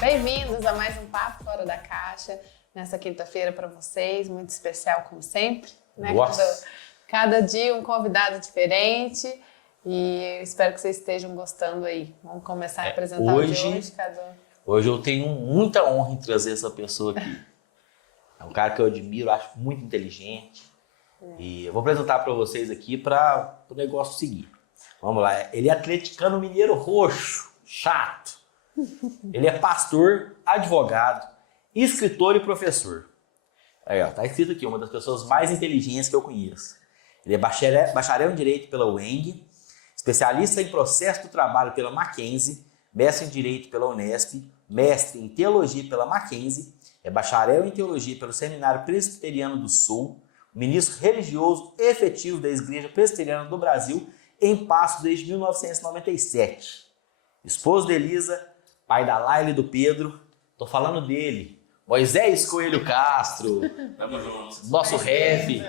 Bem-vindos a mais um Papo Fora da Caixa, nessa quinta-feira para vocês, muito especial como sempre, né? Cada dia um convidado diferente e espero que vocês estejam gostando aí. Vamos começar a apresentar o de hoje, Hoje eu tenho muita honra em trazer essa pessoa aqui. É um cara que eu admiro, acho muito inteligente e eu vou apresentar para vocês aqui para o negócio seguir. Vamos lá, ele é atleticano mineiro roxo, chato. Ele é pastor, advogado, escritor e professor. Aí, ó, tá escrito aqui, uma das pessoas mais inteligentes que eu conheço. Ele é bacharel em Direito pela UENG, especialista em processo do trabalho pela Mackenzie, mestre em Direito pela Unesp, mestre em Teologia pela Mackenzie, é bacharel em Teologia pelo Seminário Presbiteriano do Sul, ministro religioso efetivo da Igreja Presbiteriana do Brasil, em Passos desde 1997. Esposo de Elisa, pai da Laila e do Pedro, tô falando dele, Moisés Coelho Castro, Tamo junto. nosso ref.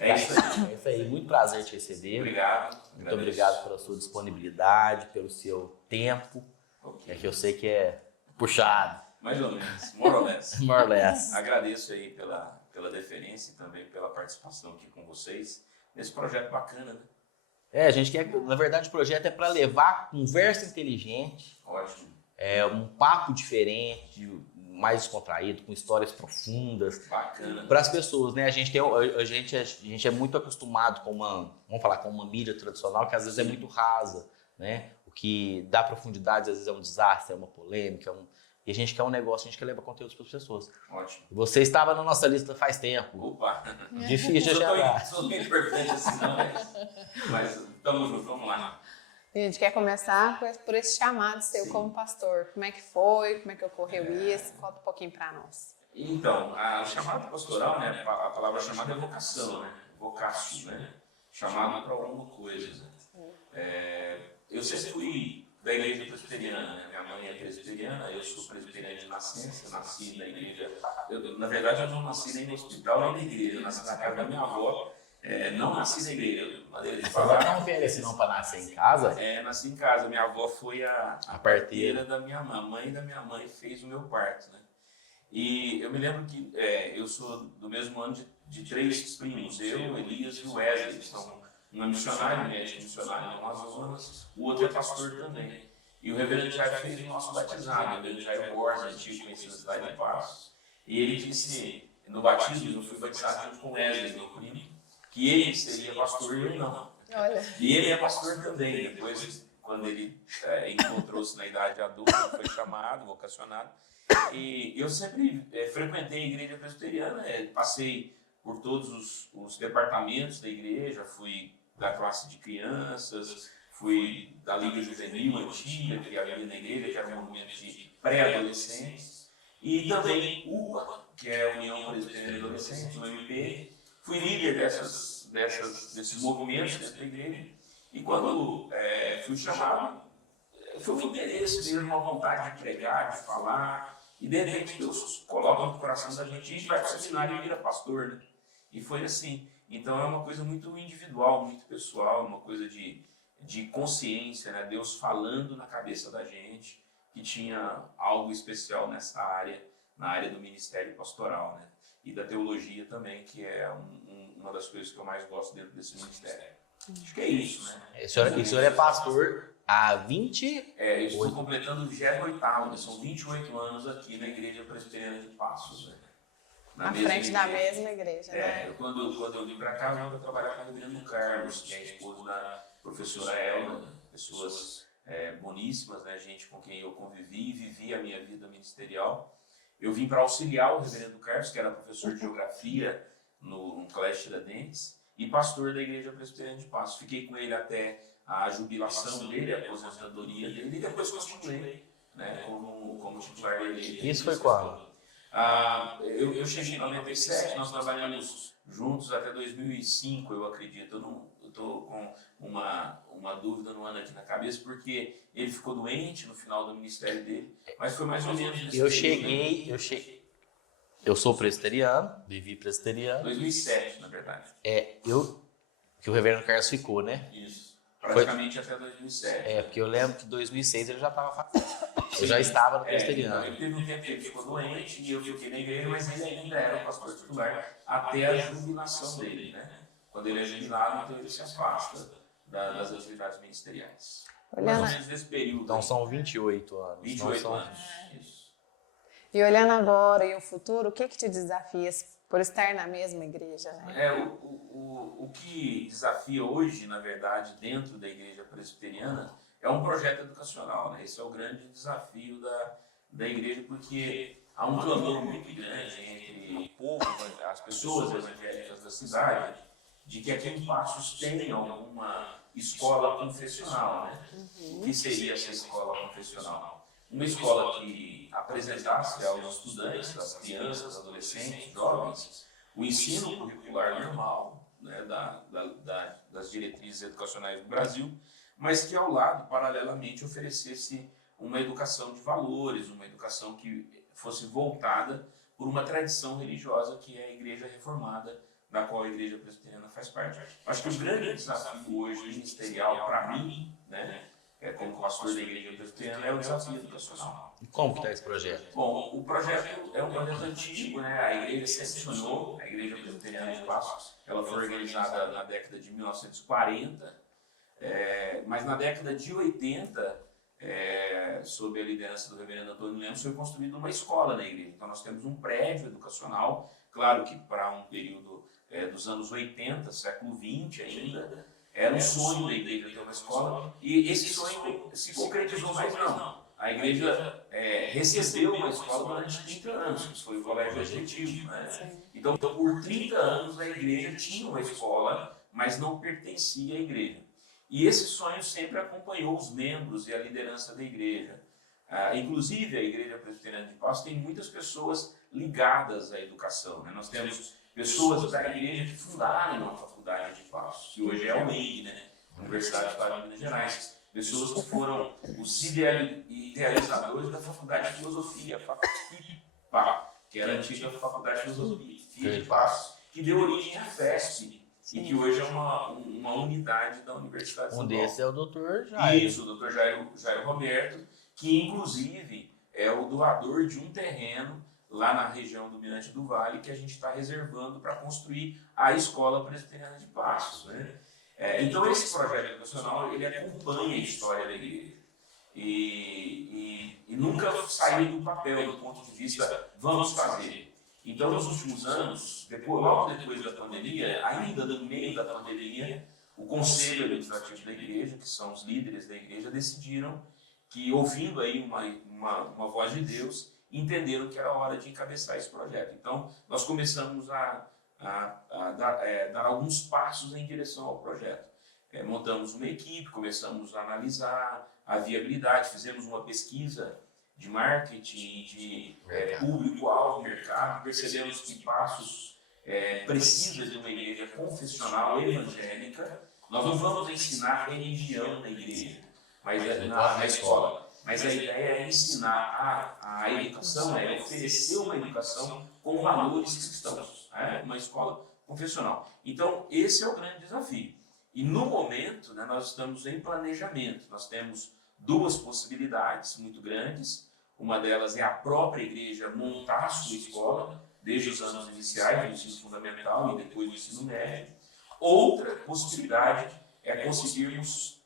É isso aí. É isso aí, muito prazer te receber. Obrigado. Muito obrigado pela sua disponibilidade, pelo seu tempo, Okay. que eu sei que é puxado. Mais ou menos, more or less. More or less. Agradeço aí pela deferência e também pela participação aqui com vocês nesse projeto bacana, né? A gente quer, na verdade, o projeto é para levar conversa inteligente, Ótimo. um papo diferente, mais descontraído, com histórias profundas. Bacana. Para as pessoas, né? A gente é muito acostumado com uma mídia tradicional que às vezes é muito rasa, né? O que dá profundidade às vezes é um desastre, é uma polêmica, e a gente quer um negócio, a gente quer levar conteúdo para as pessoas. Ótimo. Você estava na nossa lista faz tempo. Opa! Difícil de achar. Sou tão importante assim, não, mas tamo junto, vamos lá. A gente quer começar por esse chamado seu como pastor. Como é que foi? Como é que ocorreu isso? Conta um pouquinho para nós. Então, a chamada pastoral, né? A palavra chamada é vocação, né? Vocação, né? Chamado para alguma coisa. Eu sempre fui da igreja presbiteriana, né? Minha mãe é presbiteriana, eu sou presbiteriano de nascença, nasci na igreja. Na verdade, eu não nasci nem no hospital nem na igreja, eu nasci na casa da minha avó. Não nasci na igreja, maneira de falar. Não velha assim não para nascer em casa? Nasci em casa. Minha avó foi a parteira da minha mãe. A mãe da minha mãe fez o meu parto, né? E eu me lembro que eu sou do mesmo ano de três primos, eu, Elias e o Wesley, que são uma missionária, médico missionário no Amazonas, o outro é pastor também. E o reverendo Jair fez o nosso batizado, o reverendo Jair Borges, antigo conhecido na cidade de Passos. E ele disse, no batismo, eu fui batizado junto com o Wesley, meu primo, que ele seria pastor e eu não. Olha. E ele é pastor também. Depois, quando ele encontrou-se na idade adulta, ele foi chamado, vocacionado. E eu sempre frequentei a igreja presbiteriana, passei por todos os departamentos da igreja, fui da classe de crianças, fui da Liga Juvenil antiga, que havia na igreja, que era um movimento de pré-adolescentes, e também UPA, que é a União Presbiteriana de Adolescentes, o MP. Fui líder desses movimentos dentro da igreja, e quando fui chamado, foi um interesse mesmo, uma vontade de pregar, de falar, e de repente Deus coloca no coração da gente, a gente vai para o seminário e vira pastor, né? E foi assim. Então é uma coisa muito individual, muito pessoal, uma coisa de consciência, né? Deus falando na cabeça da gente que tinha algo especial nessa área, na área do ministério pastoral, né? E da teologia também, que é uma das coisas que eu mais gosto dentro desse ministério. Acho que é isso, né? O senhor é pastor há 20... Eu estou completando o 28º, são 28 anos aqui na Igreja Presbiteriana de Passos, né? Na frente da mesma igreja, né? Quando eu vim para cá, eu vim para trabalhar com o reverendo Carlos, que é esposo da professora Elma, pessoas boníssimas, né? Gente com quem eu convivi e vivi a minha vida ministerial. Eu vim para auxiliar o reverendo Carlos, que era professor de geografia no Colégio Tiradentes, e pastor da Igreja Presbiteriana de Passos. Fiquei com ele até a jubilação dele, a aposentadoria dele, e depois continuei, né, como titular da igreja. Isso foi quando? Eu cheguei em 97, nós trabalhamos juntos até 2005, eu acredito. Eu estou com uma dúvida no ano aqui na cabeça, porque ele ficou doente no final do ministério dele, mas foi mais ou menos... Eu sou presbiteriano, vivi presbiteriano. 2007, na verdade. Que o reverendo Carlos ficou, né? Isso. Praticamente até 2007. Porque eu lembro que em 2006 ele já estava eu já estava no presbiteriano. Ele teve um tempo que ele ficou doente e eu fiquei na igreja, mas ele ainda era o pastor titular até a jubilação dele, né? Quando ele é jubilado, então ele se afasta das atividades ministeriais. Mais ou menos nesse período. Então são 28 anos. 28 anos. Isso. E olhando agora e o futuro, o que te desafia por estar na mesma igreja, né? O que desafia hoje, na verdade, dentro da igreja presbiteriana, é um projeto educacional, né? Esse é o grande desafio da igreja, porque há um clamor muito grande entre o povo, as pessoas evangélicas da cidade, de que aqui em Passos tenha uma escola confessional, né? O que seria essa escola confessional? Uma escola que apresentasse aos estudantes, às crianças, adolescentes, jovens, o ensino curricular normal, né, das diretrizes educacionais do Brasil, mas que ao lado, paralelamente, oferecesse uma educação de valores, uma educação que fosse voltada por uma tradição religiosa que é a Igreja Reformada, da qual a Igreja Presbiteriana faz parte. Acho que o grande desafio hoje ministerial para mim, né, como pastor da Igreja Presbiteriana, é o desafio educacional. E como que está esse projeto? Bom, o projeto é um projeto antigo, né? A igreja sempre funcionou, a Igreja Presbiteriana de Passos, ela foi organizada na década de 1940, mas na década de 80, sob a liderança do reverendo Antônio Lemos, foi construída uma escola na igreja. Então nós temos um prédio educacional, claro que para um período dos anos 80, século XX ainda, era um sonho da igreja ter uma escola, e esse sonho se concretizou mais não. A igreja recebeu uma escola durante 30 anos, que foi o colégio objetivo, né? Então, por 30 anos a igreja tinha uma escola, mas não pertencia à igreja. E esse sonho sempre acompanhou os membros e a liderança da igreja. Inclusive, a Igreja Presbiteriana de Passos tem muitas pessoas ligadas à educação, né? Nós temos pessoas da igreja que fundaram a Faculdade de Passos, que hoje é a UENG, né? Universidade do Estado de Minas Gerais. Pessoas que foram os idealizadores da Faculdade de Filosofia, FAFIPA, que era a antiga Faculdade de Filosofia de Passos, que deu origem à FESP, e que hoje é uma unidade da Universidade de São Paulo. Um desses é o Dr. Jairo. Isso, o Dr. Jairo Roberto, que inclusive é o doador de um terreno lá na região do Mirante do Vale, que a gente está reservando para construir a Escola Presbiteriana de Passos, né? Então esse projeto educacional, ele acompanha a história da igreja e nunca saiu do papel, do ponto de vista, vamos fazer. Então nos últimos anos, logo depois da pandemia, ainda no meio da pandemia, o Conselho Administrativo da Igreja, que são os líderes da igreja, decidiram que, ouvindo aí uma voz de Deus, entenderam que era hora de encabeçar esse projeto. Então nós começamos a dar alguns passos em direção ao projeto. Montamos uma equipe, começamos a analisar a viabilidade, fizemos uma pesquisa de marketing, de público-alvo, mercado, percebemos que Passos precisa de uma igreja confessional evangélica. Nós não vamos ensinar religião na igreja, mas na escola. Mas a ideia é ensinar a educação, oferecer uma educação com valores cristãos, uma escola confessional. Então, esse é o grande desafio. E no momento, né, nós estamos em planejamento. Nós temos duas possibilidades muito grandes. Uma delas é a própria igreja montar a sua escola, desde os anos iniciais, do ensino fundamental e depois do ensino médio. Outra possibilidade é conseguirmos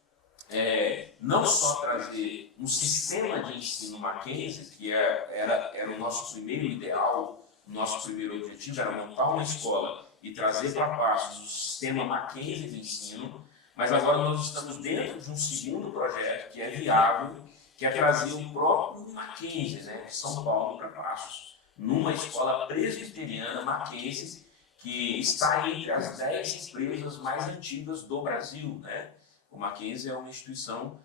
não só trazer um sistema de ensino Mackenzie, que era o nosso primeiro ideal, o nosso primeiro objetivo, era montar uma escola e trazer para Passos o sistema Mackenzie de ensino, mas agora nós estamos dentro de um segundo projeto que é viável, que é trazer o próprio Mackenzie, né, de São Paulo para Passos, numa escola presbiteriana Mackenzie, que está entre as 10 empresas mais antigas do Brasil, né? o Mackenzie é uma instituição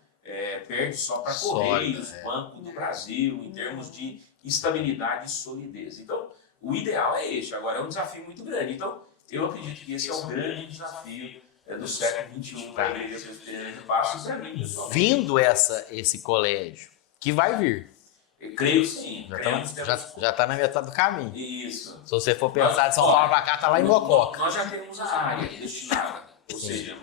perde só para Correios, Banco do Brasil, em termos de estabilidade e solidez. Então, o ideal é este. Agora, é um desafio muito grande. Então, eu acredito que esse é o grande desafio do século XXI para a Igreja Presbiteriana de Passos e a mim, pessoal. Vindo esse colégio, que vai vir. Eu creio sim. Já está na metade do caminho. Isso. Se você for pensar de São Paulo para cá, está lá em Mococa. Nós já temos a área destinada, ou seja,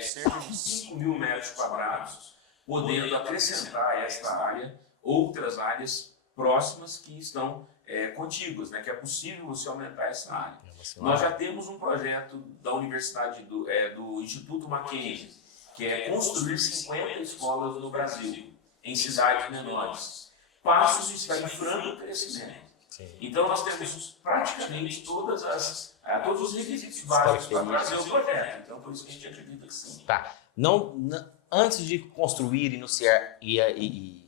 cerca de 5 mil metros quadrados, podendo acrescentar a esta área outras áreas próximas que estão contíguas, né? Que é possível você aumentar essa área. Nós já temos um projeto da Universidade do Instituto Mackenzie, que é construir 50 escolas no Brasil, em cidades menores. Passos está em franco crescimento. Então nós temos praticamente todos os requisitos básicos para trazer o projeto. Então por isso que a gente acredita que sim. Tá. Antes de construir, iniciar e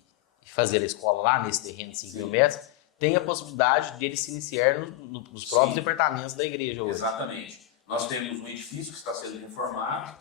fazer a escola lá nesse terreno de 5 mil metros, tem a possibilidade de ele se iniciar nos próprios departamentos da igreja hoje. Exatamente. Nós temos um edifício que está sendo reformado,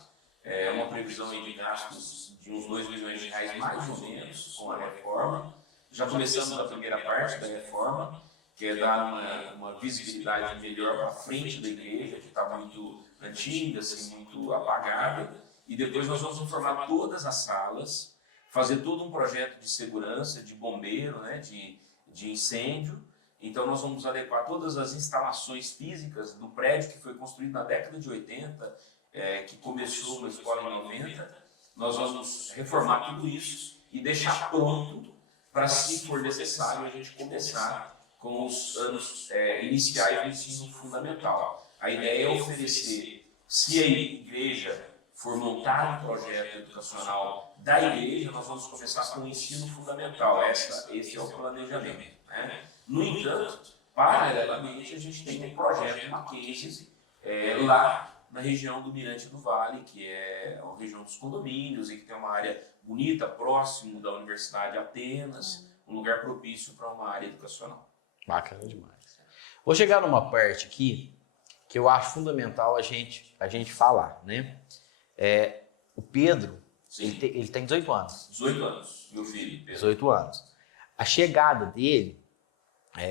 uma previsão de gastos de uns 2 milhões de reais mais ou menos com a reforma. Já começamos a primeira parte da reforma, que é dar uma visibilidade melhor para frente da igreja, que está muito antiga, assim, muito apagada. E depois nós vamos reformar todas as salas, fazer todo um projeto de segurança, de bombeiro, né, de incêndio. Então nós vamos adequar todas as instalações físicas do prédio que foi construído na década de 80, que começou na escola em 90. Nós vamos reformar tudo isso e deixar pronto para, se for necessário, a gente começar com os anos iniciais do ensino fundamental. A ideia é oferecer, se a igreja for montar um projeto educacional da igreja, nós vamos começar com o ensino fundamental. Esse é o planejamento, né? No entanto, paralelamente, a gente tem um projeto Mackenzie lá na região do Mirante do Vale, que é a região dos condomínios e que tem uma área bonita, próximo da Universidade de Atenas, um lugar propício para uma área educacional. Bacana demais. Vou chegar numa parte aqui que eu acho fundamental a gente falar, né? O Pedro, ele tem 18 anos. 18 anos, meu filho. Pedro. 18 anos. A chegada dele,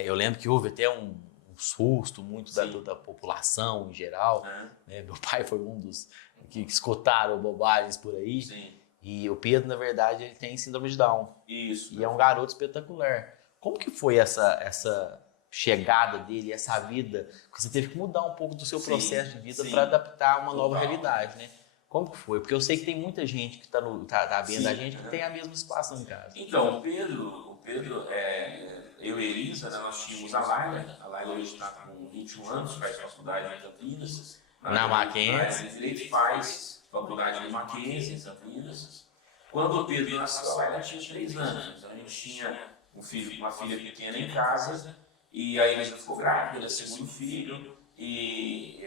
eu lembro que houve até um susto muito da população em geral. Né? Meu pai foi um dos que escutaram bobagens por aí. Sim. E o Pedro, na verdade, ele tem síndrome de Down. Isso. E é um garoto espetacular. Como que foi essa chegada dele, essa vida? Porque você teve que mudar um pouco do seu processo de vida para adaptar a uma nova realidade, né? Como que foi? Porque eu sei que tem muita gente que tá vendo a gente que tem a mesma situação em casa. Então, o Pedro, eu e Elisa, né, nós tínhamos a Laila hoje está com 21 anos, faz faculdade em Campinas. Na Mackenzie. Ele faz faculdade em Mackenzie, em Campinas. Quando o Pedro nasceu, a Laila tinha 3 anos. Então a gente tinha uma filha pequena em casa, e aí a gente ficou grávida, segundo filho, e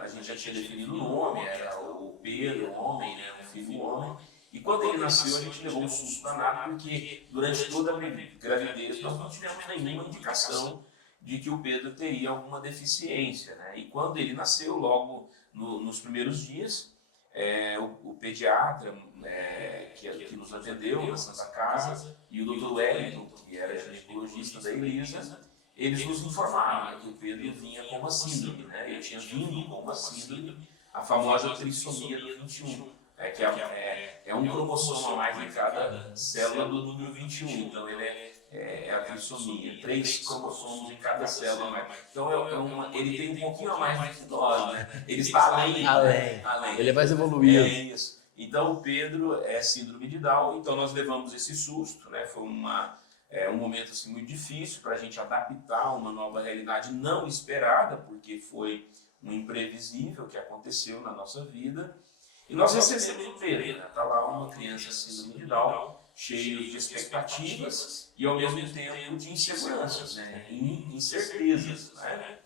a gente já tinha definido o nome, era o Pedro, o homem, né, um filho homem. E quando ele nasceu, a gente levou um susto danado, porque durante toda a gravidez nós não tivemos nenhuma indicação de que o Pedro teria alguma deficiência, né? E quando ele nasceu, logo nos primeiros dias, o pediatra que nos atendeu na Santa Casa e o Dr. Wellington, que era ginecologista da Elisa, eles nos informaram, né, que o Pedro vinha com uma síndrome, né? Ele tinha vindo com uma síndrome, a famosa trissomia do 21, que é um cromossomo a mais em cada célula do número 21. Então ele é a trissomia, 3 cromossomos em cada célula. Então ele tem um pouquinho a mais de nós, né? Ele está além. Ele é mais evoluído. É isso. Então o Pedro é síndrome de Down, então nós levamos esse susto, né? Foi um momento assim, muito difícil para a gente adaptar a uma nova realidade não esperada, porque foi um imprevisível que aconteceu na nossa vida. E nós recebemos o Pedro, né? Está lá uma criança síndrome de Down, cheio de expectativas e ao mesmo tempo de inseguranças, né? Incertezas, né?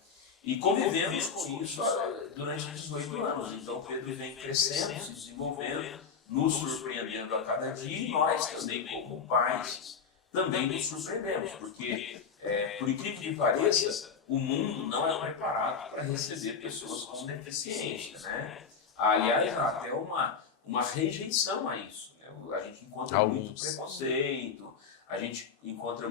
E convivemos com isso durante 18 anos. Então o Pedro vem crescendo, se desenvolvendo, nos surpreendendo a cada dia, e nós também, como pais, também nos surpreendemos, porque, por incrível que pareça, o mundo não é preparado para receber pessoas com deficiência, né? Aliás, há até uma rejeição a isso. Né? A gente encontra muito preconceito, a gente encontra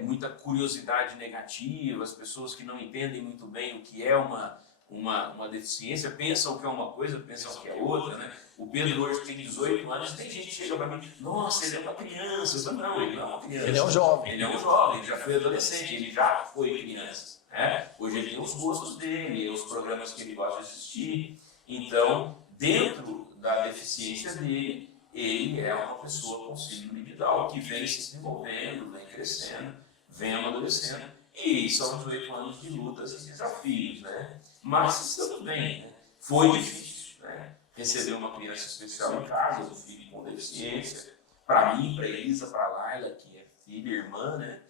muita curiosidade negativa, as pessoas que não entendem muito bem o que é uma deficiência, pensam que é uma coisa, pensam que é outra. Né? O Pedro hoje tem 18 anos, tem gente que chega para mim, nossa, ele é uma criança. Eu falo, não, ele não é uma criança. Ele é um jovem. Ele é um jovem, ele já foi adolescente, ele já foi criança. Né? Hoje ele tem os gostos dele, os programas que ele gosta de assistir. Então, dentro da deficiência dele, ele é uma pessoa com síndrome de Down que vem se desenvolvendo, vem crescendo, vem amadurecendo. E são 18 anos de lutas e desafios, né? Mas tudo bem, né? Foi difícil, né? Receber uma criança especial em casa, um filho com deficiência. Para mim, para Elisa, para Laila, que é filha e irmã, né?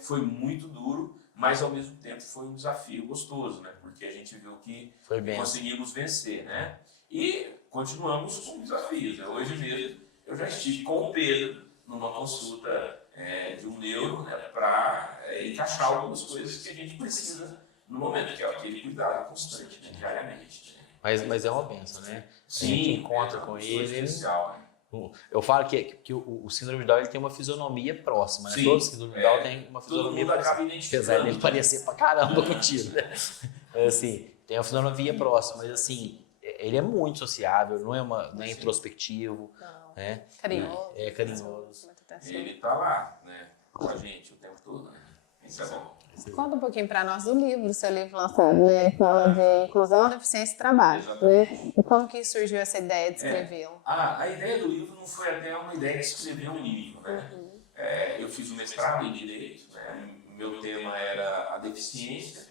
Foi muito duro, mas ao mesmo tempo foi um desafio gostoso, né? Porque a gente viu que conseguimos vencer, né? E continuamos com desafios. Né? Hoje mesmo eu já estive com o Pedro numa consulta de um neuro, né, para encaixar algumas coisas que a gente precisa no momento, que é aquele cuidado constante, né, diariamente. Né? Mas é uma benção, né? Sim, a gente encontra com ele. Especial, né? Eu falo que o síndrome de Down ele tem uma fisionomia próxima, né? Sim, todo síndrome de Down tem uma fisionomia próxima. Apesar dele parecer pra caramba contigo, né? Assim, tem uma fisionomia próxima, mas assim, ele é muito sociável, não é introspectivo. Não. Né? Carinhoso. É carinhoso. Ele tá lá, né, com a gente o tempo todo, né? Isso é bom. Conta um pouquinho para nós do livro, seu livro lançado, né? Ele fala de inclusão, deficiência e trabalho, né? E como que surgiu essa ideia de escrevê-lo? A ideia do livro não foi até uma ideia de escrever um livro, né? Eu fiz um mestrado em Direito, né? Meu tema era a deficiência,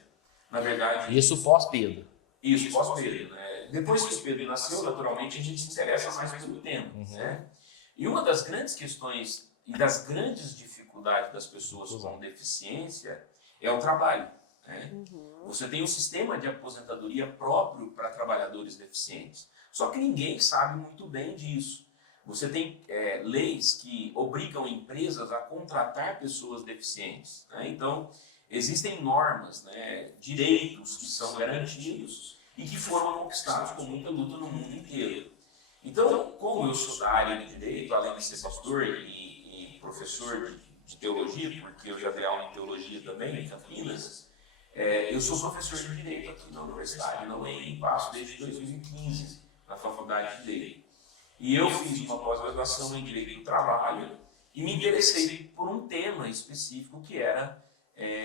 na verdade... Isso pós-Pedro. Isso, pós-Pedro, né? Depois que o Pedro nasceu, naturalmente, a gente se interessa mais pelo tema, né? E uma das grandes questões e das grandes dificuldades das pessoas com deficiência é o trabalho. Né? Você tem um sistema de aposentadoria próprio para trabalhadores deficientes. Só que ninguém sabe muito bem disso. Você tem leis que obrigam empresas a contratar pessoas deficientes. Né? Então, existem normas, né, direitos que são garantidos e que foram conquistados com muita luta no mundo inteiro. Então, como eu sou da área de direito, além de ser pastor e professor de teologia, porque eu já dei aula em teologia também em Campinas, eu sou professor de direito aqui na universidade, não em Passo, desde 2015, na faculdade de Direito. E eu fiz uma pós-graduação em Direito do Trabalho e me interessei por um tema específico que era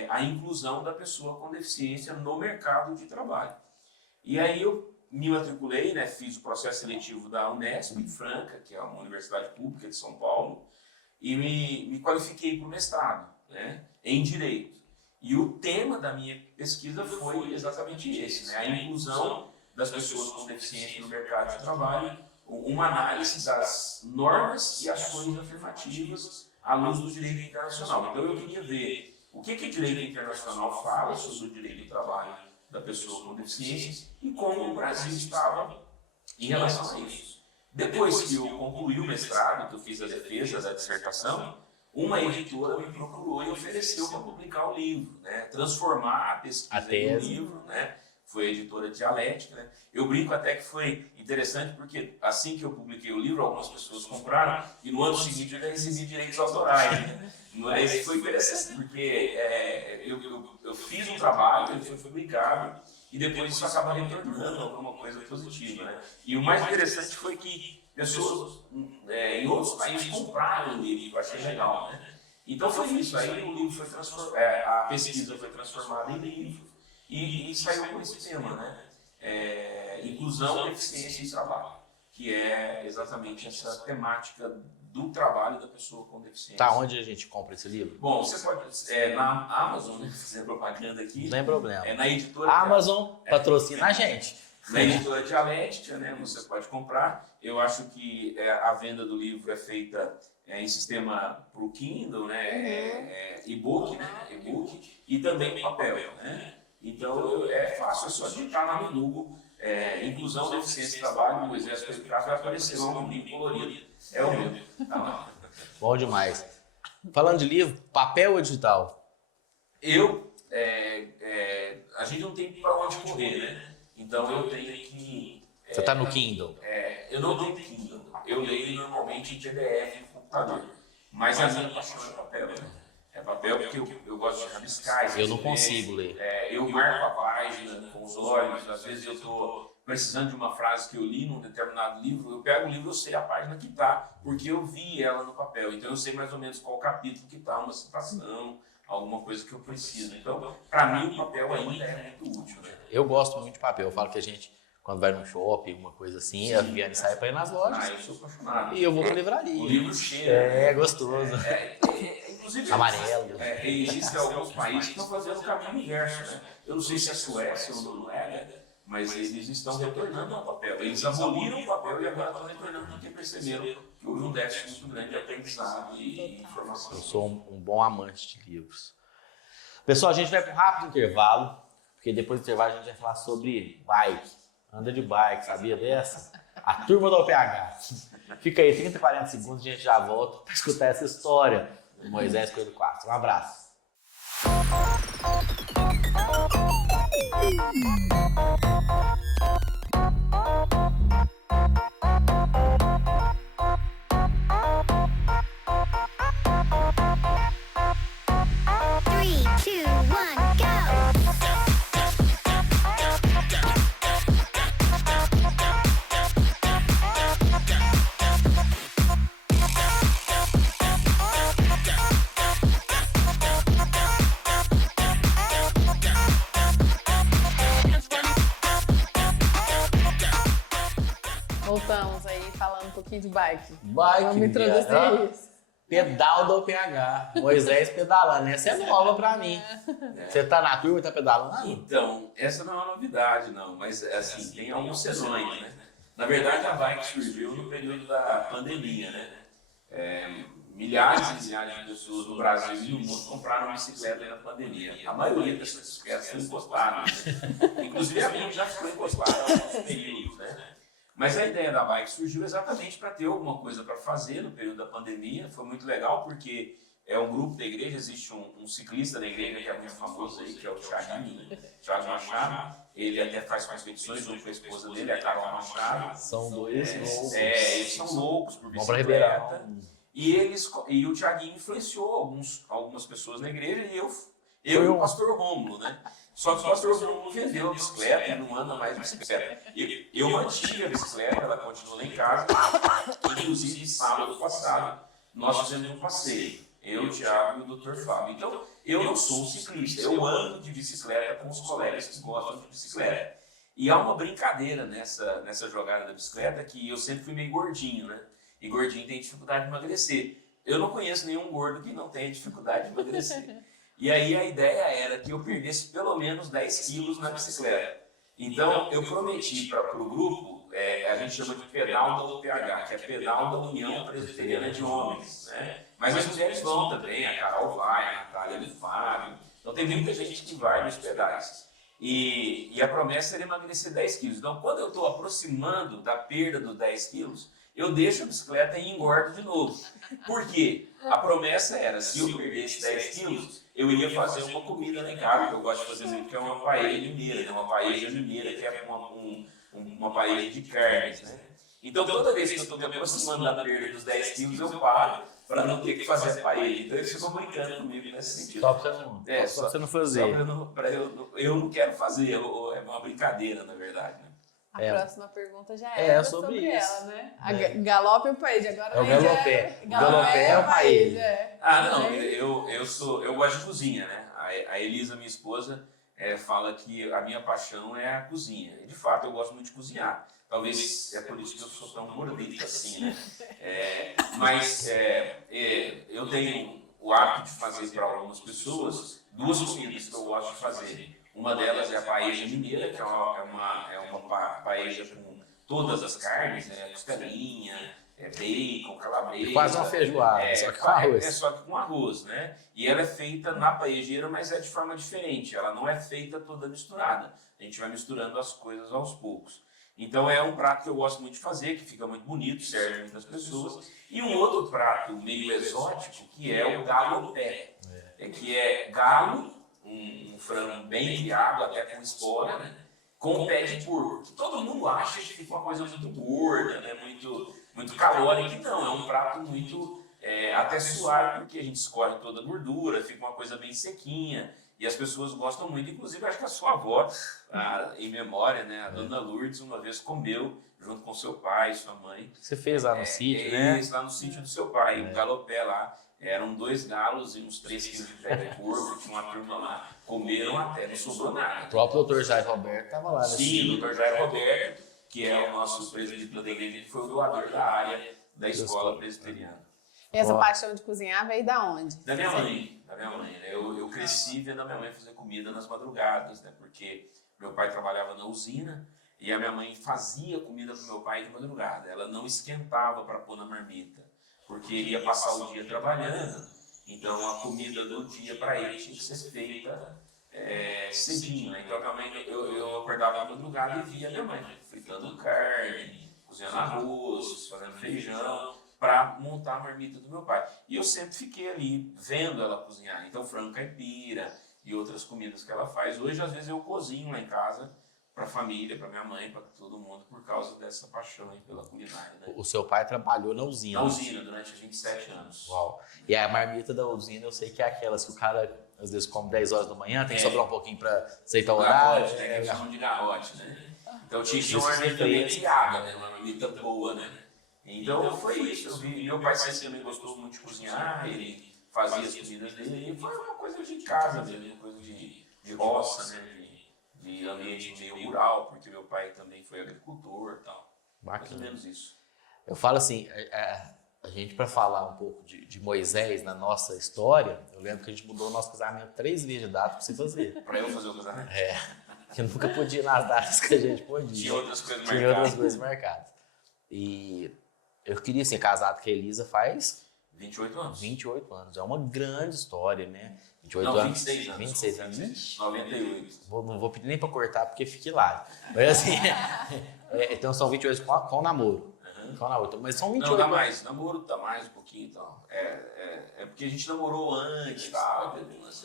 a inclusão da pessoa com deficiência no mercado de trabalho. E aí eu me matriculei, né, fiz o processo seletivo da Unesp, em Franca, que é uma universidade pública de São Paulo, e me qualifiquei para o mestrado, né, em Direito. E o tema da minha pesquisa foi exatamente esse, né, a inclusão das pessoas com deficiência no mercado de trabalho, uma análise das normas e ações afirmativas à luz do direito internacional. Então eu queria ver o que o direito internacional fala sobre o direito do trabalho da pessoa com deficiência e como o Brasil estava em relação a isso. Depois que eu concluí o mestrado, que eu fiz a defesa da dissertação, uma editora me procurou e ofereceu para publicar o livro, né? Transformar a pesquisa em um livro, né? Foi a editora Dialética, né? Eu brinco até que foi interessante porque assim que eu publiquei o livro, algumas pessoas compraram e no ano seguinte eu já recebi direitos autorais, né? Mas foi interessante porque eu fiz um trabalho, ele foi publicado e depois isso acaba retornando alguma coisa positiva, né? E o mais interessante foi que pessoas em outros países compraram o livro, eu achei legal, né? Então foi isso, aí o livro foi transformado, a pesquisa foi transformada em livro e saiu com esse tema, né? Inclusão, deficiência e trabalho, que é exatamente essa temática do trabalho da pessoa com deficiência. Tá, onde a gente compra esse livro? Bom, você pode, na Amazon, né, fazer propaganda aqui. Não tem problema. Na editora... Amazon patrocina a gente. Na editora Dialética, né, você pode comprar. Eu acho que a venda do livro é feita em sistema para o Kindle, né, e-book, né, e-book, e também papel, né? Então é fácil, é só digitar lá no Google, inclusão, deficiência e trabalho, no Exército Eficaz, vai aparecer lá um livro colorido. É o meu. Tá lá. Bom demais. Falando de livro, papel ou digital? A gente não tem para onde correr, né? Então eu tenho que... Você tá no Kindle? Eu não tenho Kindle. Eu leio normalmente em PDF no computador. Mas a minha paixão é papel, né? É papel porque eu gosto de rabiscar. Eu não consigo ler. Eu marco a página com os olhos. Às vezes eu estou precisando de uma frase que eu li num determinado livro. Eu pego o livro, eu sei a página que está, porque eu vi ela no papel. Então eu sei mais ou menos qual capítulo que está, uma citação, alguma coisa que eu preciso. Então, para mim, o papel ainda é muito útil, né? Eu gosto muito de papel. Eu falo que a gente, quando vai no shopping, uma coisa assim, a Viviane sai para ir nas lojas. Eu sou apaixonado. E eu vou para livraria. O livro cheira. É gostoso. Inclusive, Amarelo. Existem alguns países que estão fazendo o caminho inverso, né? Eu não sei se é Suécia ou Noruega, mas eles estão retornando ao papel. Eles aboliram o papel e agora estão retornando porque perceberam que houve um déficit muito grande de aprendizado e informação. Eu sou um bom amante de livros. Pessoal, a gente vai para um rápido intervalo, porque depois do intervalo a gente vai falar sobre bike. Anda de bike, sabia dessa? A turma da OPH. Fica aí, 30, 40 segundos, a gente já volta para escutar essa história do Moisés Coelho 4. Um abraço. Voltamos aí falando um pouquinho de bike. Bike, vamos introduzir isso. Pedal da OPH. Moisés pedalando. Essa é nova pra mim. Você tá na turma e tá pedalando? Então, essa não é uma novidade, não, mas assim, tem alguns senões, né? Na verdade, a bike surgiu no período da pandemia, né? Milhares e milhares de pessoas no Brasil e no mundo compraram bicicleta na pandemia. A maioria dessas bicicletas foi encostada, né? Inclusive a minha já foi encostada em alguns períodos, né? Mas a ideia da bike surgiu exatamente para ter alguma coisa para fazer no período da pandemia. Foi muito legal porque é um grupo da igreja, existe um ciclista da igreja que é muito famoso aí, que é o Thiago Machado. Ele até faz competições junto com a esposa dele, a Carol Machado. São dois loucos. Eles são loucos por Vão pra bicicleta. E o Thiaguinho influenciou algumas pessoas na igreja e eu e o pastor Rômulo, né? Só que o pastor Rômulo vendeu a bicicleta e não anda mais de bicicleta. Eu mantive a bicicleta, ela continua lá em casa. Inclusive, sábado passado, nós fizemos um passeio. Eu, o Thiago e o Dr. Fábio. Então, eu não sou um ciclista, eu ando de bicicleta com os colegas que gostam de bicicleta. E há uma brincadeira nessa jogada da bicicleta que eu sempre fui meio gordinho, né? E gordinho tem dificuldade de emagrecer. Eu não conheço nenhum gordo que não tenha dificuldade de emagrecer. E aí a ideia era que eu perdesse pelo menos 10 quilos na bicicleta. Então eu prometi para o grupo, a gente chama de pedal da UPH, que é pedal da União Presbiteriana de Homens, né? Mas as mulheres vão também, a Carol vai, a Natália e o Fábio. Então tem muita gente que vai nos pedais. E a promessa era emagrecer 10 quilos. Então quando eu estou aproximando da perda dos 10 quilos, eu deixo a bicicleta e engordo de novo. Por quê? A promessa era, se eu perdesse 10 quilos, eu ia fazer uma comida lá em casa, que eu gosto de fazer sempre, que é uma paella mineira, né? Uma paella mineira, que é uma paella de carnes, né? Então, toda vez que eu estou me aproximando da perda dos 10 quilos, eu paro para não ter que fazer a paella. Então, eles ficam brincando comigo nesse sentido. Só para você não fazer. Eu não quero fazer, é uma brincadeira, na verdade, né? A próxima pergunta já era sobre ela, né? A Galope é o país, agora é o Galopé. Galopé é o país. Não, eu gosto de cozinha, né? A Elisa, minha esposa, fala que a minha paixão é a cozinha. E de fato, eu gosto muito de cozinhar. Talvez é por isso que eu sou tão gordito assim, né? Mas eu tenho o hábito de fazer para algumas pessoas 2 comidas que eu gosto de fazer. Uma delas é a paella mineira, que é uma paella com todas as carnes, né? Costelinha, bacon, calabresa. Quase uma feijoada, só que com arroz. Só que com arroz, né? E ela é feita na paelleira, mas é de forma diferente. Ela não é feita toda misturada. A gente vai misturando as coisas aos poucos. Então é um prato que eu gosto muito de fazer, que fica muito bonito, serve muitas pessoas. E um outro prato meio exótico, que é o galopé. Que é galo, um frango bem criado, até com espora, né? com pé de porco. Todo mundo acha que fica uma coisa muito gorda, né? Muito calórica. E não, é um prato muito até suave, porque a gente escorre toda a gordura, fica uma coisa bem sequinha. E as pessoas gostam muito, inclusive acho que a sua avó, em memória, né? A dona Lourdes, uma vez comeu junto com seu pai e sua mãe. Você fez lá no sítio, né? Isso, lá no sítio do seu pai, um galopé lá. Eram 2 galos e uns 3 quilos de pé de porco, tinha uma turma lá. Comeram até, não sobrou nada. O próprio doutor Jair Roberto estava lá, né? Sim, o doutor Jair Roberto, que é o nosso presbítero da igreja, que foi o doador da área da escola presbiteriana. E essa paixão de cozinhar veio da onde? Da minha mãe. Eu cresci vendo a minha mãe fazer comida nas madrugadas, né? Porque meu pai trabalhava na usina e a minha mãe fazia comida para meu pai de madrugada. Ela não esquentava para pôr na marmita, porque ele ia passar o dia trabalhando. Então a comida do dia para ele tinha que ser feita cedinho, né? Então minha mãe, eu acordava na madrugada e via minha mãe fritando carne, cozinhando arroz, fazendo feijão, para montar a marmita do meu pai. E eu sempre fiquei ali vendo ela cozinhar. Então frango caipira e outras comidas que ela faz. Hoje às vezes eu cozinho lá em casa para a família, para minha mãe, para todo mundo, por causa dessa paixão aí pela culinária. Né? O seu pai trabalhou na usina? Na usina, durante 27 anos. Uau. E a marmita da usina, eu sei que é aquelas que o cara às vezes come 10 horas da manhã, tem que sobrar um pouquinho para aceitar o horário. Garrote, né? Que chamam de garrote, né? Então tinha que ser uma marmita bem ligada, né? Uma marmita boa, né? Então foi isso. Eu vi, meu pai sempre também gostou muito de cozinhar, ele fazia as comidas dele, e foi uma coisa de casa mesmo, uma coisa de roça, né? De ambiente meio rural, porque meu pai também foi agricultor e tal. Bacana. Mais ou menos isso. Eu falo assim, a gente para falar um pouco de Moisés na nossa história, eu lembro que a gente mudou o nosso casamento 3 vezes de data para você fazer. Para eu fazer o casamento? Que eu nunca podia ir nas datas que a gente podia. Tinha outras coisas marcadas. Tinha outras coisas marcadas. E eu queria, assim, casado com a Elisa faz 28 anos. 28 anos. É uma grande história, né? 28 não, anos. 26 anos. 26 anos. 98. Não vou pedir nem pra cortar, porque fica hilário. Mas assim, então são 28 com namoro. Com namoro. Mas são 28 Não, dá anos. mais. Namoro dá mais um pouquinho, então. É porque a gente namorou antes, tá?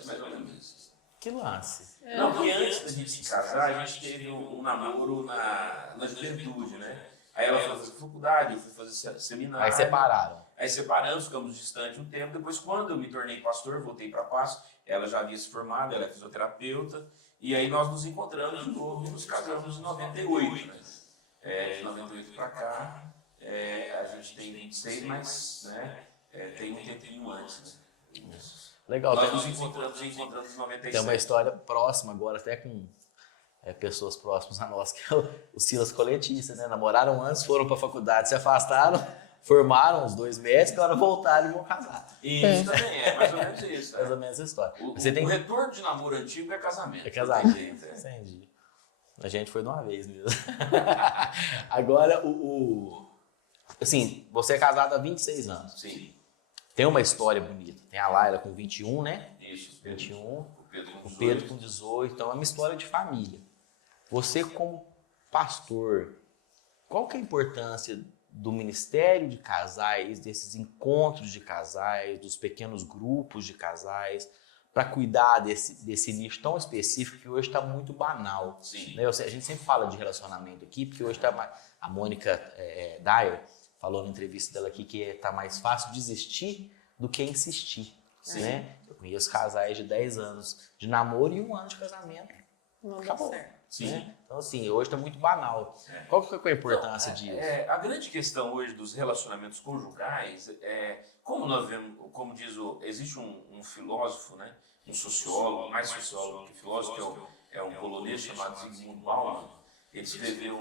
Mais ou menos isso. Que lance. Não, porque antes da gente se casar, a gente teve um namoro na juventude, né? Aí ela foi fazer faculdade, eu fui fazer seminário. Aí separaram. Aí separamos, ficamos distantes um tempo. Depois, quando eu me tornei pastor, voltei para Passo, ela já havia se formado, ela é fisioterapeuta. E aí nós nos encontramos de novo e nos casamos em 98. Né? De 98 para cá, a gente tem 26, mas tem um tempinho antes. Né? Legal. Nós nos encontramos em 97. Tem uma história próxima agora, até com pessoas próximas a nós, que é o Silas Coletista, né? Namoraram antes, foram para a faculdade, se afastaram, formaram os 2 médicos, agora voltaram e vão casar. Isso também, mais ou menos isso. Mais ou menos essa história. O retorno de namoro antigo é casamento. É casamento. Entendi. A gente foi de uma vez mesmo. Agora, assim, você é casado há 26 anos. Sim. Tem uma história bonita. Tem a Laila com 21, né? Isso. 21. O Pedro com 18. Então é uma história de família. Você como pastor, qual que é a importância do ministério de casais, desses encontros de casais, dos pequenos grupos de casais, para cuidar desse nicho tão específico que hoje está muito banal? Sim. Né? A gente sempre fala de relacionamento aqui, porque hoje está a Mônica Dyer falou na entrevista dela aqui que está mais fácil desistir do que insistir. Né? Eu conheço casais de 10 anos de namoro e 1 ano de casamento. Não dá certo. Sim. Né? Então, assim, hoje está muito banal. Qual que é a importância disso? A grande questão hoje dos relacionamentos conjugais como nós vemos, como diz existe um filósofo, né? Um sociólogo, mais sociólogo que filósofo, que é um polonês chamado Zygmunt Bauman. Ele escreveu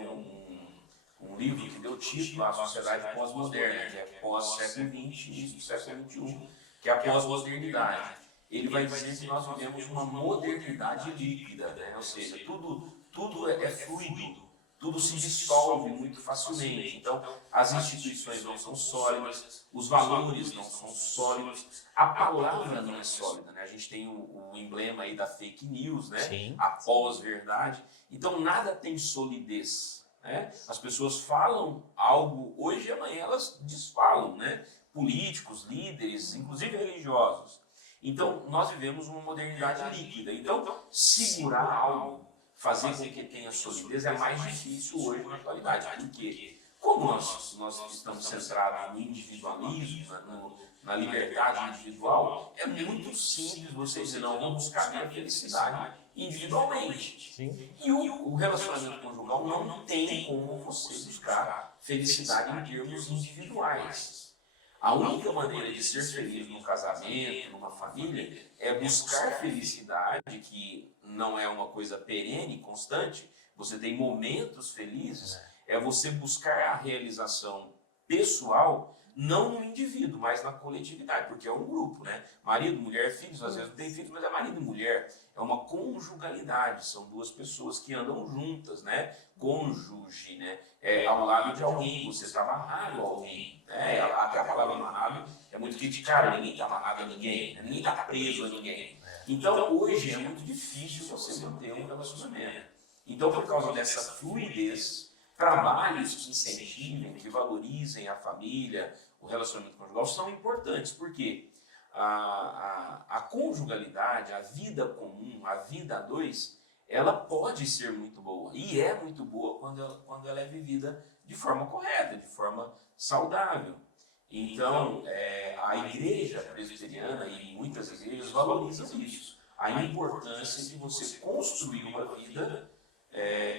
um livro que deu título à sociedade pós-moderna, que é pós-século XX e início do século XXI, que é a pós-modernidade. Ele vai dizer que nós vivemos uma modernidade líquida, né? Ou seja, tudo é fluido, tudo se dissolve muito facilmente. Então, as instituições não são sólidas, os valores não são sólidos, a palavra não é sólida, né? A gente tem o emblema aí da fake news, né? Sim. A pós-verdade. Então, nada tem solidez, né? As pessoas falam algo hoje e amanhã elas desfalam, né? Políticos, líderes, inclusive religiosos. Então, nós vivemos uma modernidade líquida. Então, segurar algo, fazer com que tenha solidez é mais difícil hoje na atualidade. Por quê? Como nós estamos centrados no individualismo, na liberdade individual, é muito simples você dizer, não, vamos buscar a minha felicidade individualmente. Sim. E o relacionamento conjugal não tem como você buscar felicidade em termos individuais. A única maneira de ser feliz num casamento, numa família, é buscar felicidade, que não é uma coisa perene, constante. Você tem momentos felizes, é você buscar a realização pessoal, não no indivíduo, mas na coletividade, porque é um grupo, né? Marido, mulher, filhos, às vezes não tem filhos, mas é marido e mulher. É uma conjugalidade, são duas pessoas que andam juntas, né? Cônjuge, né? Ao lado de alguém, você está amarrado a alguém. Né? Até a palavra amarrado é muito criticada, ninguém está amarrado a ninguém, né? Ninguém está preso a ninguém. Então, hoje é muito difícil você manter um relacionamento. Então, por causa dessa fluidez, trabalhos que incentivem, que valorizem a família, o relacionamento conjugal, são importantes, porque a conjugalidade, a vida comum, a vida a dois, ela pode ser muito boa, e é muito boa quando ela é vivida de forma correta, de forma saudável. Então, a igreja presbiteriana e muitas igrejas valorizam isso, a importância de você construir uma vida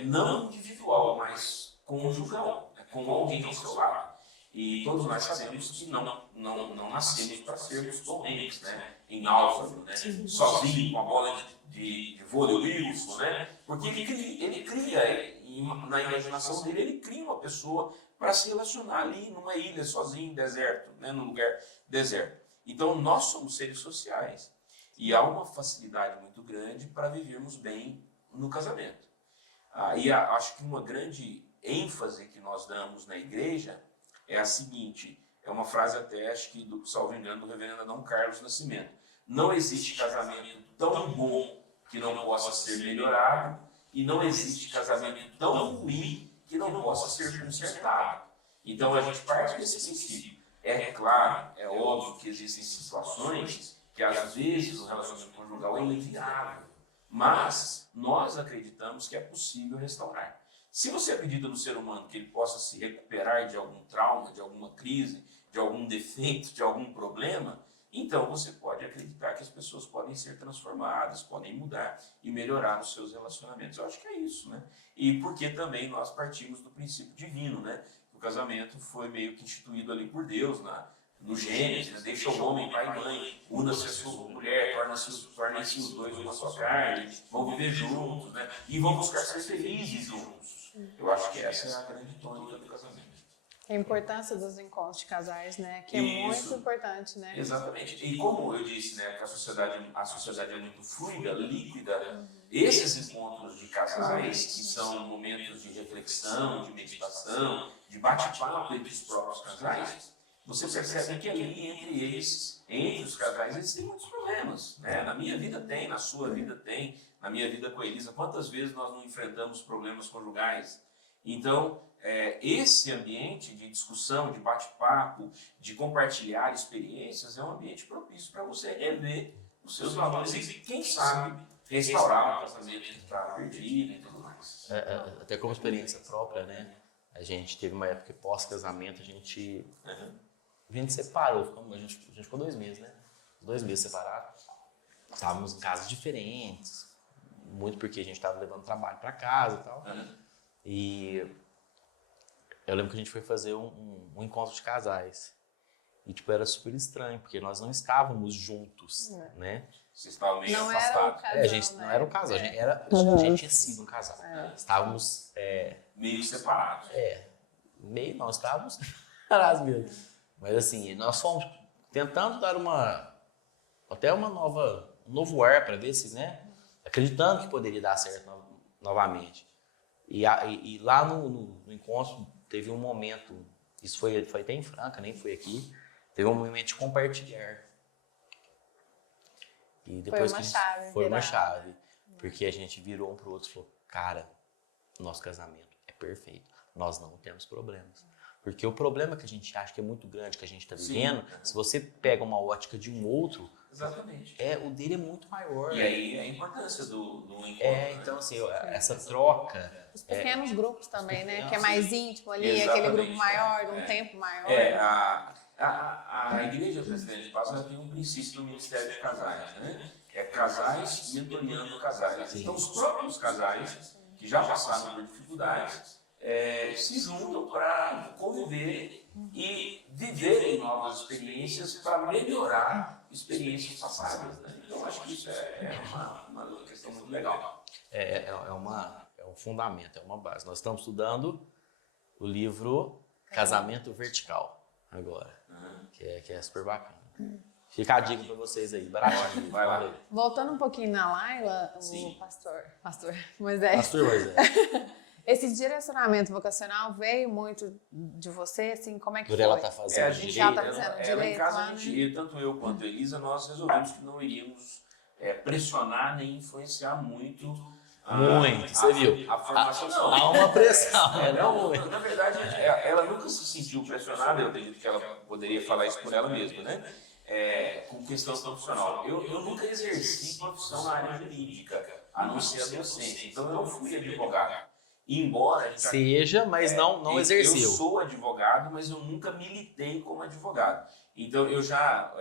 não individual, mas conjugal, com alguém ao seu lado. E todos nós sabemos que não nascemos para sermos torrentes, né? Em náufrago, né? Sozinho, com a bola de vôlei livre, né? Porque ele cria, na imaginação dele, ele cria uma pessoa para se relacionar ali numa ilha, sozinho, deserto, né? Num lugar deserto. Então, nós somos seres sociais. E há uma facilidade muito grande para vivermos bem no casamento. E acho que uma grande ênfase que nós damos na igreja é a seguinte, é uma frase até, acho que, salvo engano, do reverendo Adão Carlos Nascimento. Não existe casamento tão bom que não possa ser melhorado, e não existe casamento tão ruim que não possa ser consertado. Então a gente parte desse princípio. É claro, é óbvio que existem situações que às vezes o relacionamento conjugal é inviável, mas nós acreditamos que é possível restaurar. Se você acredita no ser humano que ele possa se recuperar de algum trauma, de alguma crise, de algum defeito, de algum problema, então você pode acreditar que as pessoas podem ser transformadas, podem mudar e melhorar os seus relacionamentos. Eu acho que é isso, né? E porque também nós partimos do princípio divino, né? O casamento foi meio que instituído ali por Deus, no Gênesis, né? Deixa o homem, pai e mãe, una-se a sua mulher, tornem-se os dois uma só carne, vão viver juntos, né? E vão buscar ser felizes juntos. Eu acho que essa é a grande tônica do casamento. A importância dos encontros de casais, né? Que é muito importante, né? Exatamente. E como eu disse, né, que a sociedade é muito fluida, líquida, esses encontros de casais, que são momentos de reflexão, de meditação, de bate-papo entre os próprios casais, você percebe que ali entre os casais, existem muitos problemas. Né? Na minha vida tem, na sua vida tem, na minha vida com a Elisa, quantas vezes nós não enfrentamos problemas conjugais? Então, esse ambiente de discussão, de bate-papo, de compartilhar experiências, é um ambiente propício para você rever os seus valores e, quem sabe, restaurar o casamento que está perdido e tudo mais. Até como experiência própria, né? A gente teve uma época que pós-casamento, a gente separou, a gente ficou 2 meses, né? 2 meses separados. Estávamos em casas diferentes, muito porque a gente estava levando trabalho para casa e tal. E eu lembro que a gente foi fazer um encontro de casais. E, tipo, era super estranho, porque nós não estávamos juntos, né? Vocês estavam meio não afastados. Era um casal, a gente né? não era um casal, a gente tinha sido um casal. Estávamos... meio separados. Estávamos separados mesmo. Mas, assim, nós fomos tentando dar um novo ar para ver se, né? Acreditando que poderia dar certo novamente. E lá no encontro teve um momento, isso foi até em Franca, nem foi aqui, teve um momento de compartilhar. E depois foi uma chave, porque a gente virou um pro outro e falou, cara, nosso casamento é perfeito, nós não temos problemas. Porque o problema que a gente acha que é muito grande, que a gente está vivendo, se você pega uma ótica de um outro, Exatamente. O dele é muito maior. E aí a importância do encontro. Então assim, essa troca. Os pequenos grupos também, né? Que é Sim. mais íntimo ali, Exatamente. aquele grupo maior, de um tempo maior. A Igreja Presidente de Paz tem um princípio do Ministério de Casais, né? É casais mentoreando casais. Então, os próprios casais que já passaram por dificuldades se juntam para conviver e viverem novas experiências para melhorar experiências passadas. Né? Então, acho que isso é uma questão muito legal. É um fundamento, é uma base. Nós estamos estudando o livro Casamento Vertical agora, que é super bacana. Fica a dica para vocês aí, baratinho. Vai lá. Voltando um pouquinho na Laila, Sim. o pastor Moisés. Pastor Moisés. Esse direcionamento vocacional veio muito de você, assim, como é que Por foi? ela tá fazendo A direito. gente, ela tá fazendo ela em direito casa, lá, tanto eu quanto a Elisa, nós resolvemos que não iríamos pressionar nem influenciar muito. Você viu? A formação. Não, Há uma pressão. na verdade, ela nunca se sentiu pressionada, eu acredito que ela poderia falar isso por ela mesma, né? Com questão profissional. Eu nunca exerci profissão na área jurídica, a não ser a docência. Então, eu não fui advogado. Embora... Seja, mas não exerceu. Eu sou advogado, mas eu nunca militei como advogado. Então, eu já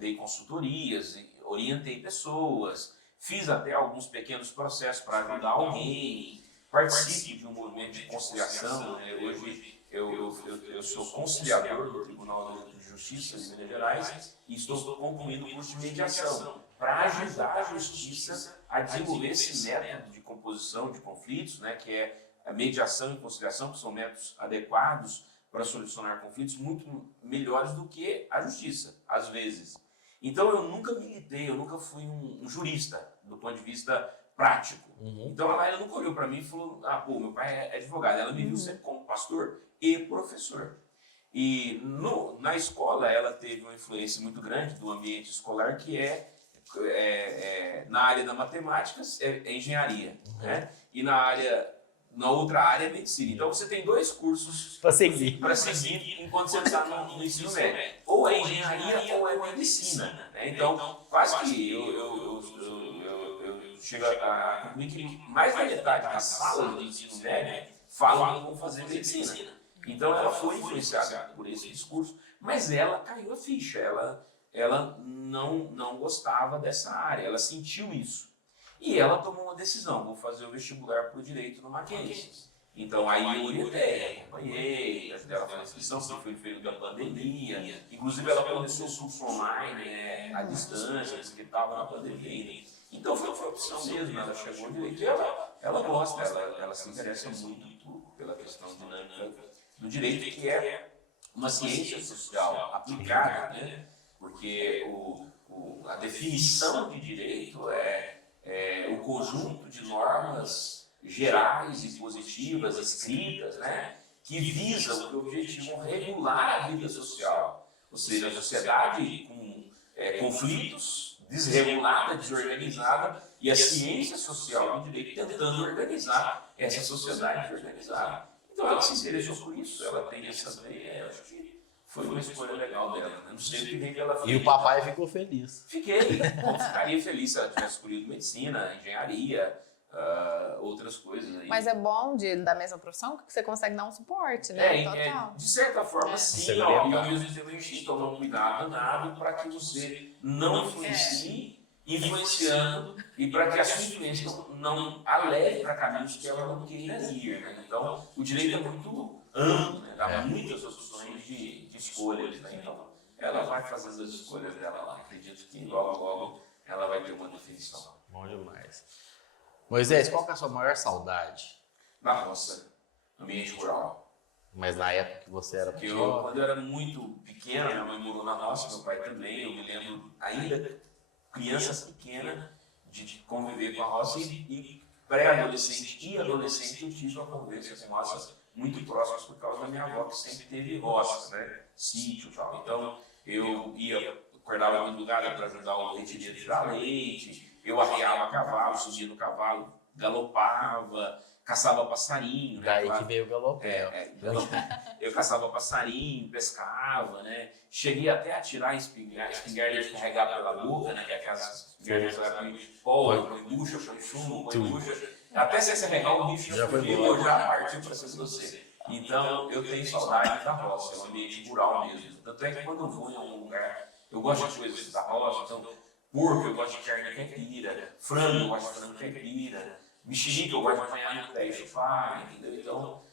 dei consultorias, orientei pessoas, fiz até alguns pequenos processos para ajudar alguém, participo de um movimento de conciliação. Né? Hoje eu sou conciliador do Tribunal de Justiça de Minas Gerais e estou concluindo o curso de mediação para ajudar a Justiça a desenvolver esse método de composição de conflitos, né? Que é a mediação e conciliação, que são métodos adequados para solucionar conflitos muito melhores do que a Justiça, às vezes. Então, eu nunca militei, eu nunca fui um jurista, do ponto de vista prático. Então, ela nunca olhou para mim e falou, meu pai é advogado. Ela me viu sempre como pastor e professor. E na escola, ela teve uma influência muito grande do ambiente escolar, que na área da matemática, é engenharia. Né? E na outra área é medicina. Então, você tem dois cursos Para seguir enquanto você está no ensino médio. Ou é engenharia ou é medicina. Né? Então, quase que eu chego a concluir que mais da metade das salas do ensino médio falam que vão fazer medicina. Então, ela foi influenciada por esse discurso, mas ela caiu a ficha. Ela não gostava dessa área, ela sentiu isso. E ela tomou uma decisão, vou fazer o vestibular para o direito no Mackenzie. Então aí eu orientei, acompanhei, ajudei ela a fazer a inscrição, porque foi no período da pandemia. Inclusive ela começou o curso online, à distância, porque estava na pandemia. Então foi uma opção mesmo, ela chegou ao direito e ela gosta, ela se interessa muito pela questão dinâmica do direito, que é uma ciência social aplicada, né? Porque a definição de direito é o conjunto de normas gerais e positivas, escritas, né, que visam, o objetivo regular a vida social. Ou seja, a sociedade com conflitos, desregulada, desorganizada, e a ciência social do direito tentando organizar essa sociedade organizada. Então ela se interessou por isso, ela tem essa veia, acho que foi uma escolha legal dela. Né? Não sei o que vem que ela fez. E o papai ficou feliz. Ficaria feliz se ela tivesse escolhido medicina, engenharia, outras coisas aí. Mas é bom da mesma profissão que você consegue dar um suporte, né? Total. De certa forma, sim. E ao mesmo tempo a gente toma um cuidado danado para que você não influencie, influenciando, e para que a sua influência não a leve para caminhos que ela não queira ir. Né? Então, o direito é muito amplo, né? Dá muitas opções de escolhas. Né? Então, ela vai fazendo as escolhas dela lá. Acredito que logo ela vai ter uma definição. Bom demais. Moisés, qual que é a sua maior saudade? Na roça, no ambiente rural. Mas na época que você era pequeno? Quando eu era muito pequeno, minha mãe morou na roça, meu pai também. Eu me lembro ainda criança pequena de conviver com a roça e pré-adolescente e adolescente eu tive uma convivência com a roça muito próximas por causa da minha avó, que sempre teve roça, né? Sítio e tal. Então eu acordava de madrugada para ajudar o leiteiro a tirar leite, eu arriava a cavalo, subia no cavalo, galopava, caçava passarinho. Daí né? que veio o galopel. Eu caçava passarinho, pescava, né? Cheguei até a tirar espingarda de carregar pela boca, né? Que é aquelas espingardas que põe pó, põe bucha, põe chumbo, põe bucha. Até se carregar o bicho já foi meu, já partiu para ser você. Então, eu tenho saudade da roça, é um ambiente rural mesmo. Tanto é que quando eu vou em algum lugar, eu gosto de coisas da roça, então, porco eu gosto de carne caipira, frango eu gosto de frango caipira, mexerica eu gosto de apanhar no pé e chupar, entendeu? Então,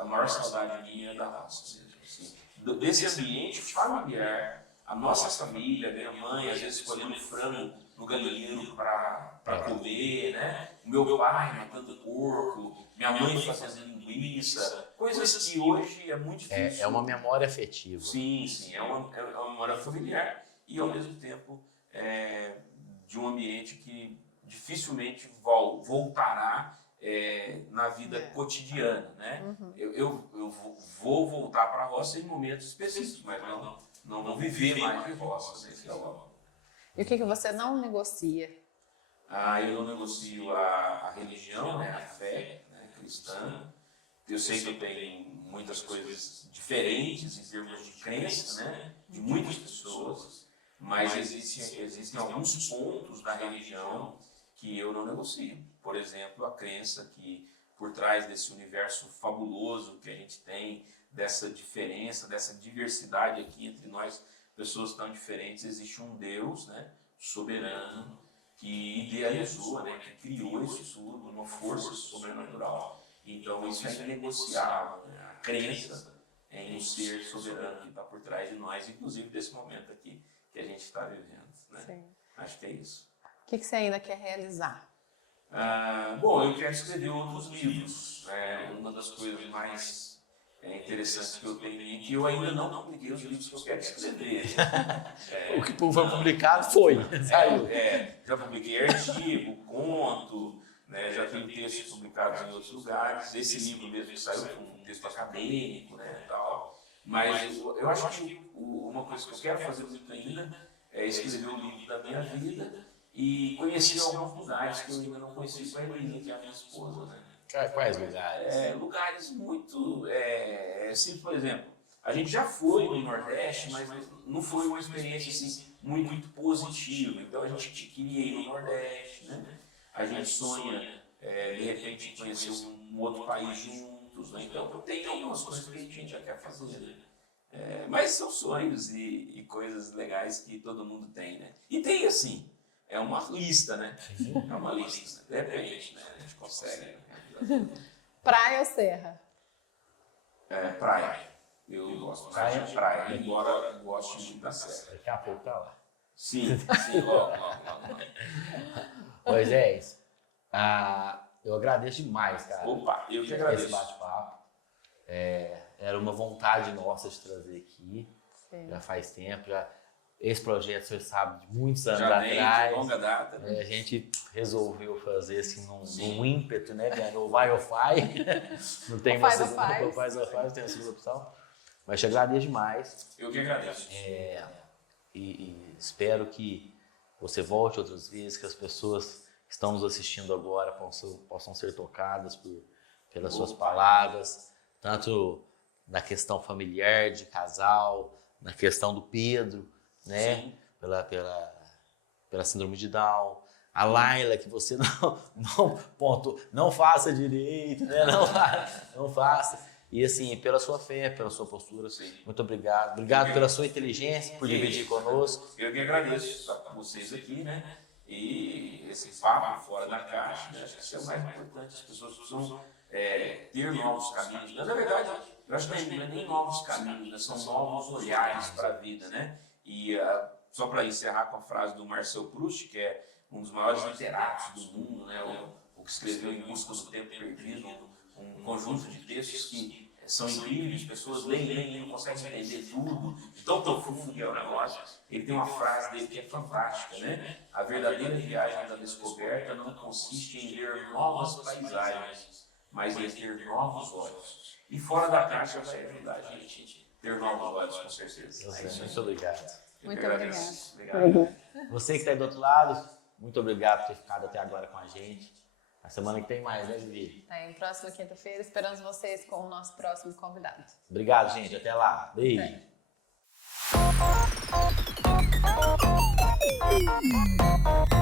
a maior saudade minha é da roça mesmo. Assim. Desse ambiente familiar, a nossa família, minha mãe, às vezes escolhendo frango no galinheiro para comer, né? O meu pai matando porco, minha mãe fazendo linguiça, coisas que hoje é muito difícil. É uma memória afetiva. Sim, é uma memória familiar e ao mesmo tempo de um ambiente que dificilmente voltará na vida cotidiana, né? Eu vou voltar para a roça em momentos específicos, mas não viver mais de roça. E o que você não negocia? Eu não negocio a religião, né, a fé, né, cristã. Eu sei que eu tenho muitas coisas diferentes em termos de crença, né, de muitas pessoas, mas existem alguns pontos da religião que eu não negocio. Por exemplo, a crença que por trás desse universo fabuloso que a gente tem, dessa diferença, dessa diversidade aqui entre nós, pessoas tão diferentes, existe um Deus, né, soberano, que idealizou, né, que criou isso tudo, uma força sobrenatural. Então isso é inegociável, né? A crença em um ser soberano que está por trás de nós, inclusive desse momento aqui que a gente está vivendo. Né? Sim. Acho que é isso. O que você ainda quer realizar? Bom, eu quero escrever outros livros. Uma das coisas mais interessantes que eu tenho é que eu ainda não publiquei os livros que eu quero escrever. O que foi publicado foi, saiu. Já publiquei artigo, conto, né, já tenho textos publicados em outros lugares. Esse livro mesmo que saiu com um texto acadêmico, né, e tal. Mas eu acho que uma coisa que eu quero fazer muito ainda é escrever um livro da minha vida e conhecer alguns lugares que eu ainda não conheci com a Evelina, que é a minha esposa, né? Quais lugares? Lugares muito... assim, por exemplo, a gente já foi no Nordeste, mas não foi uma experiência assim, muito positiva. Então a gente queria ir no Nordeste, né? A gente sonha, de repente, conhecer um outro país juntos. Né? Então tem algumas coisas que a gente já quer fazer. Né? Mas são sonhos e coisas legais que todo mundo tem. Né? E tem assim, é uma lista, né? É uma lista. Depende, né? A gente consegue. Né? Praia ou serra? Praia. Eu gosto de praia, embora eu goste muito da serra. Daqui a pouco tá lá. Sim, logo. Moisés, eu agradeço demais, cara. Opa, eu que agradeço. Esse bate-papo. Era uma vontade nossa de trazer aqui. Sim. Já faz tempo. Esse projeto, você sabe, de muitos anos já atrás. De longa data. A gente resolveu fazer assim num ímpeto, né? O vai ou faz. Não tem uma segunda, faz ou faz, não tem a segunda opção. Mas te agradeço demais. Eu que agradeço. E espero que você volte outras vezes, que as pessoas que estão nos assistindo agora possam ser tocadas pelas suas palavras, tanto na questão familiar, de casal, na questão do Pedro, né? Pela síndrome de Down, a Laila, que você não faça direito, né? Não faça. E assim, pela sua fé, pela sua postura, muito obrigado. Obrigado pela sua inteligência, por dividir conosco. Eu que agradeço estar com vocês aqui, né? E esse papo fora da caixa, né? Acho que isso é o mais importante. As pessoas precisam ter novos caminhos. Na verdade, eu acho que não é nem novos caminhos, né? São novos olhares para a vida, né? E só para encerrar com a frase do Marcel Proust, que é um dos maiores literatos do mundo, né? O que escreveu Em Busca do Tempo Perdido, um conjunto de textos que são incríveis, pessoas leem, não conseguem entender tudo, tão profundo que é o negócio. Ele tem uma frase dele que é fantástica, né? A verdadeira viagem da descoberta não consiste em ver novas paisagens, mas em ter novos olhos. E fora da caixa vai ajudar a gente a ter novos olhos, com certeza. Muito obrigado. Muito obrigado. Você que está aí do outro lado, muito obrigado por ter ficado até agora com a gente. A semana que tem mais, né, Vivi? Tem próxima quinta-feira. Esperamos vocês com o nosso próximo convidado. Obrigado, gente. Até lá. Beijo. Até.